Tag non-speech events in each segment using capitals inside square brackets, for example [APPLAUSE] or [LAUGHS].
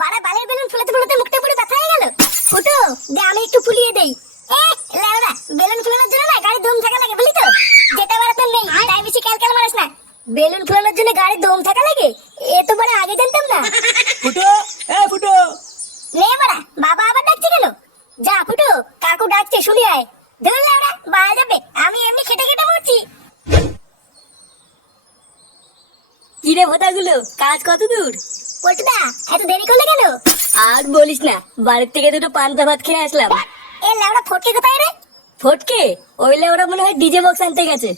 বাড়া বালের বেলুন ফুলাতে ফুলাতে মুখটা পুরো ব্যথা হয়ে গেল। ফুটো দে আমি একটু ফুলিয়ে দেই। এ লেওরা বেলুন ফুলানোর জন্য না গাড়ি দম থাকা লাগে বুঝলি তো? যেটা বাড়া তোর নেই তাই বেশি ক্যালক্যাল মারিস না। বেলুন ফুলানোর জন্য গাড়ি দম থাকা লাগে এ তো বাড়া আগে জানতাম না। ফুটো এ ফুটো। নে বাড়া বাবা আবার ডাকছে কেন? যা ফুটো কাকু ডাকছে শুনি আয়। ধর লেওরা বাড়া যাবে আমি এমনি খেটে খেটে মরছি। কিরে ভোটাগুলো কাজ কত দূর? পল্টুদা এত দেরি করলে কেন? আর বলিস না বাড়ির থেকে দুটো পান্তা ভাত খেয়ে আসলাম। এ লেওরা ফটকে কোথায় রে? ফটকে? ওইলে ওরা মনে হয় ডিজে বক্স আনতে গেছে।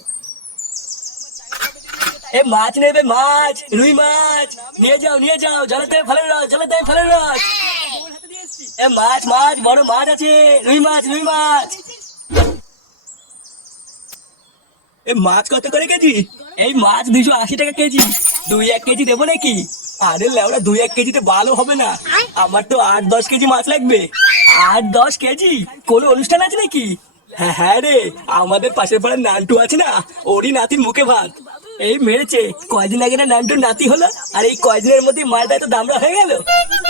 এ মাছ নেবে মাছ রুই মাছ। নিয়ে যাও নিয়ে যাও জলেতে ফেলের রস জলেতে ফেলের রস। এ মাছ মাছ বড় মাছ আছে রুই মাছ রুই মাছ। এ মাছ কত করে কেজি? এই মাছ দুইশো আশি টাকা কেজি। দুই এক কেজি দেবো নাকি? আরে লেওড়া দুই এক কেজিতে ভালো হবে না। আমার তো আট দশ কেজি মাছ লাগবে। আট দশ কেজি? কোনো অনুষ্ঠান আছে নাকি? হ্যাঁ হ্যাঁ রে আমাদের পাশের পাড়ার নান্টু আছে না? ওরই নাতির মুখে ভাত। এই মেরেছে কয়দিন আগে না নান্টুর নাতি হলো? আর এই কয়দিনের মধ্যে মালটা এত দামড়া হয়ে গেল?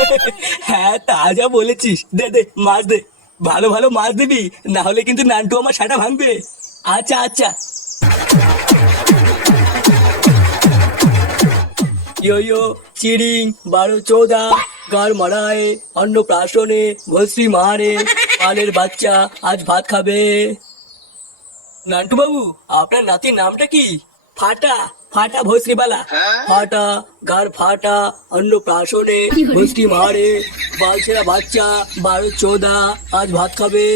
[LAUGHS] হ্যাঁ তা যা বলেছিস। দে দে মাছ দে। ভালো ভালো মাছ দিবি না হলে কিন্তু নান্টু আমার সাটা ভাঙবে। আচ্ছা আচ্ছা। ইয়ো চিড়িং বারো চৌদা গার মারায় অন্নপ্রাশনে ভস্রী মারে পালের বাচ্চা আজ ভাত খাবে। নান্টু বাবু আপনার নাতির নামটা কি? ফাটা ফাটা ভস্রীবালা ফাটা গার ফাটা অন্নপ্রাশনে ভস্রী মারে বালছেরা বাচ্চা বারো চৌদা আজ ভাত খাবে।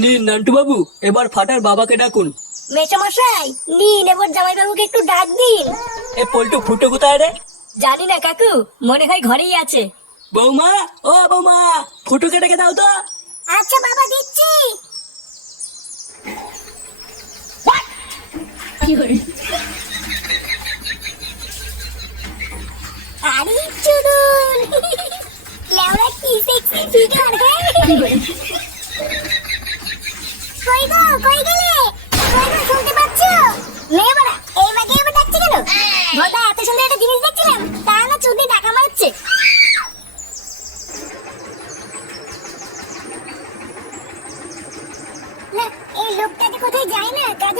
নিন নান্টু বাবু এবার ফাটার বাবাকে ডাকুন। মেশামশাই নিন এবার জামাইবাবুকে একটু ডাক দিন। এ পল্টু ফুটো কোথায় রে? জানি না কাকু। মনে হয় ঘরেই আছে। বৌমা ও বৌমা ফুটুকে ডেকে দাও তো। আচ্ছা বাবা দিচ্ছি। আরে চুদুন লেওড়া কি সেক্সি ফিগার হ্যাঁ?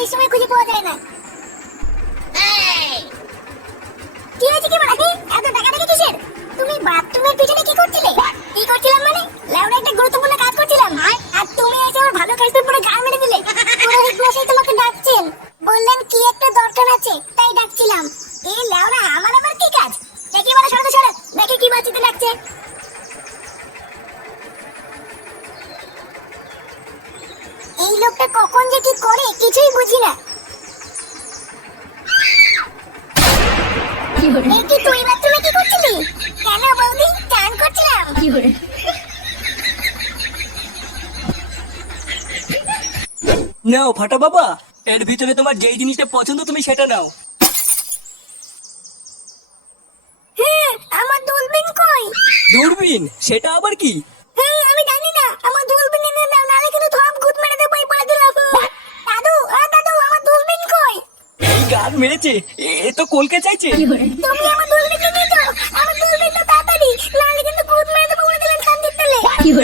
না সময় খুঁজে পাওয়া যায় না। কি হয়েছে কি বলা? এত টাকা টাকা কিসের? তুমি বাথরুমের পিছনে কি করছিলে? কি করছিলাম মানে? লেওড়া একটা গুরুত্বপূর্ণ কাজ করছিলাম। আর তুমি এসে আমার ভালো কাজটা পুরো গা মেরে দিলে। পুরোহিত মশাই তোমাকে ডাকছেন। বললেন কি একটা দরকার আছে? তাই ডাকছিলাম। এই লেওড়া আমার আবার কি কাজ? দেখি বলে সরো সরো। দেখি কি বাঁচিতে ডাকছে এই লোকটা কখন যে কি করে কিছুই বুঝি না। এই কি তুই বাথরুমে কি করছিলি? কেন বৌদি চান করছিলাম। নাও ফাটা বাবা। এর ভিতরে তোমার যেই জিনিসটা পছন্দ তুমি সেটা নাও। হ্যাঁ আমার দূরবীন কই? দূরবীন? সেটা আবার কি? এই মেরেছে। এ তো কলকে চাইছে। তুমি আমার নিয়ে যাও। আমার তাড়াতাড়ি। কিন্তু মেরে দেবো বলে দিলেন কান্দির তেলে।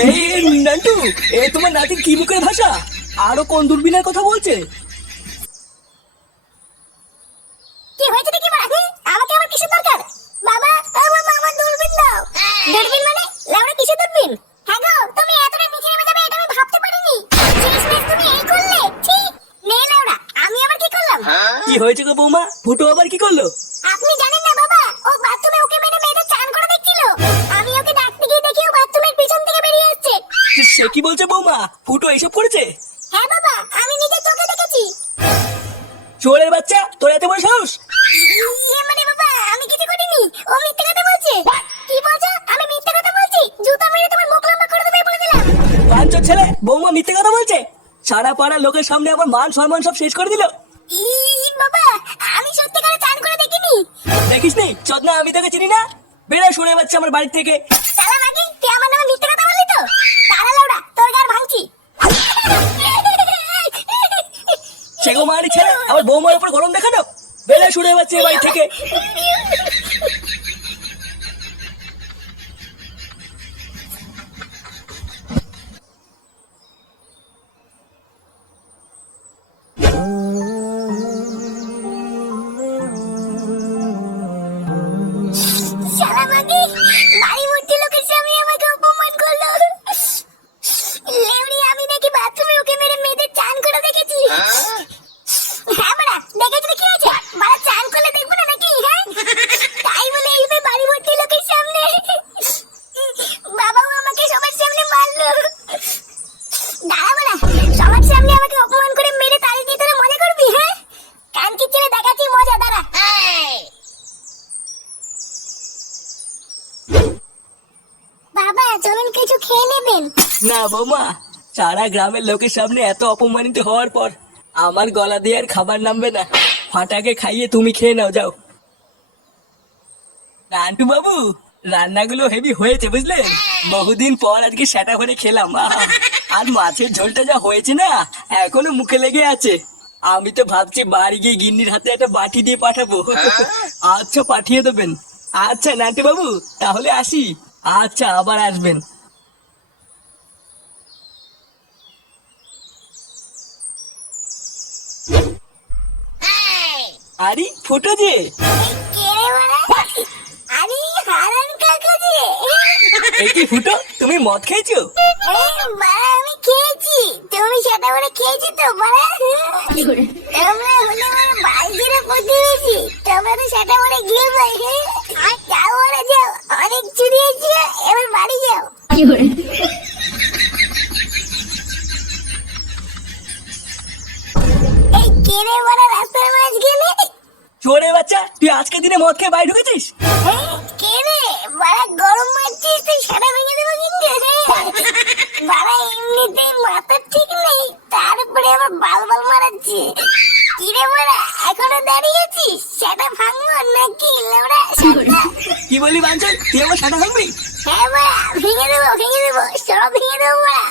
এই নান্টু এ তোমার নাতির কি মুখের ভাষা? আরও কোন দূরবীনের কথা বলছে কি হয়েছে দেখি মা আমাকে আবার কিসের দরকার বাবা ও বাবা আমার দূরবীন দাও দূরবীন মানে লাউড়া কিসের দূরবীন হ্যাঁ গো তুমি এতটা নিচে নেমে যাবে এটা আমি ভাবতে পারিনি শেষমেশ তুমি এই করলে ঠিক নে লাউড়া আমি আবার কি করলাম কি হয়েছে গো বৌমা? ফুটো আবার কি করল? আপনি জানেন না বাবা ও বাথরুমে ওকে মেরে মেয়েদের চান করে দেখছিল। আমি ওকে ডাকতে গিয়ে দেখি ও বাথরুমের পিছন থেকে বেরিয়ে আসছে। সে কি বলছে বৌমা? ফুটো এইসব করেছে? হ্যাঁ বাবা আমি নিজে চোখে দেখেছি। চোরের বাচ্চা তোর এত বড় সাহস? ইয়ে মানে বাবা আমি কিছু করিনি ও মিথ্যে কথা বলছে। কি বলছো? আমি মিথ্যে কথা বলছি? জুতা মেরে তোমার মুখ লম্বা করে দেবে বলে দিলাম। পাঁচর ছেলে বৌমা মিথ্যে কথা বলছে? সারা পাড়ার লোকের সামনে আমার মান সম্মান সব শেষ করে দিল? চদনা আমি তোকে চিনি না। বেড়া শুনে বাচ্চা আমার বাড়ি থেকে। নাকি তুই আমার নামে মিথ্যে কথা বললি তো? তারা লাউডা তোর গার ভাঙছি। সেগো মারি ছেলে আমার বৌমার উপর গরম দেখানো। বেড়া শুনে বাচ্চা বাড়ি থেকে। বৌমা, সারা গ্রামের লোকের সামনে এত অপমানিত হওয়ার পর আমার গলা দিয়ে আর খাবার নামবে না। ফাটাকে খাইয়ে তুমি খেয়ে নাও, যাও। বাবু, রান্নাগুলো হেভি হয়েছে বহুদিন পর আজকে সেটা করে খেলাম। আর মাছের ঝোলটা যা হয়েছে না, এখনও মুখে লেগে আছে। আমি তো ভাবছি বাড়ি গিয়ে গিন্নির হাতে একটা বাটি দিয়ে পাঠাবো। আচ্ছা পাঠিয়ে দেবেন। আচ্ছা নান্টু বাবু, তাহলে আসি। আচ্ছা আবার আসবেন। আরে ফুটো যে। কে রে বাড়া আরে হারান কাকা যে। এই কি ফুটো তুমি মদ খেয়েছো? আমি খেয়েছি। তুমি সেটা করে খেয়েছি তো বাড়া তোমরা হলে আমার বালতিরা প্রতিবেশী তোমরা তো সেটা করে গিয়ে ভাই আর যাও ওরা যাও অনেক চুরিয়েছি এবার বাড়ি যাও। এই কে রে বাড়া রাস্তার মাঝ গেলে চোরে বাচ্চা তুই আজকে দিনে মদ খেয়ে বাড়ি ঢুকেছিস? কে রে? বাড়া গরম মারছিস তুই সারা ভেঙে দেবো কিন্তু বাড়া এমনিতেই মাথা ঠিক নেই তারপরে আবার বাল বাল মারাচ্ছে। কি রে বাড়া এখনও দাঁড়িয়ে আছিস? সেটা ভাঙবো নাকি লেবড়া কি বলি বাঞ্চল? তুই আমার সাদা ভাঙবি? হ্যাঁ বাড়া ভেঙে দেবো ভেঙে দেবো সব ভেঙে দেবো বাড়া।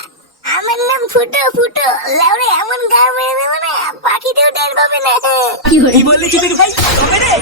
আমার নাম ফুটো ফুটো। লাউরে এমন গা মেরে দেবো না পাখিতেও টের পাবে না। কি বললি চিবির ভাই? তবে রে?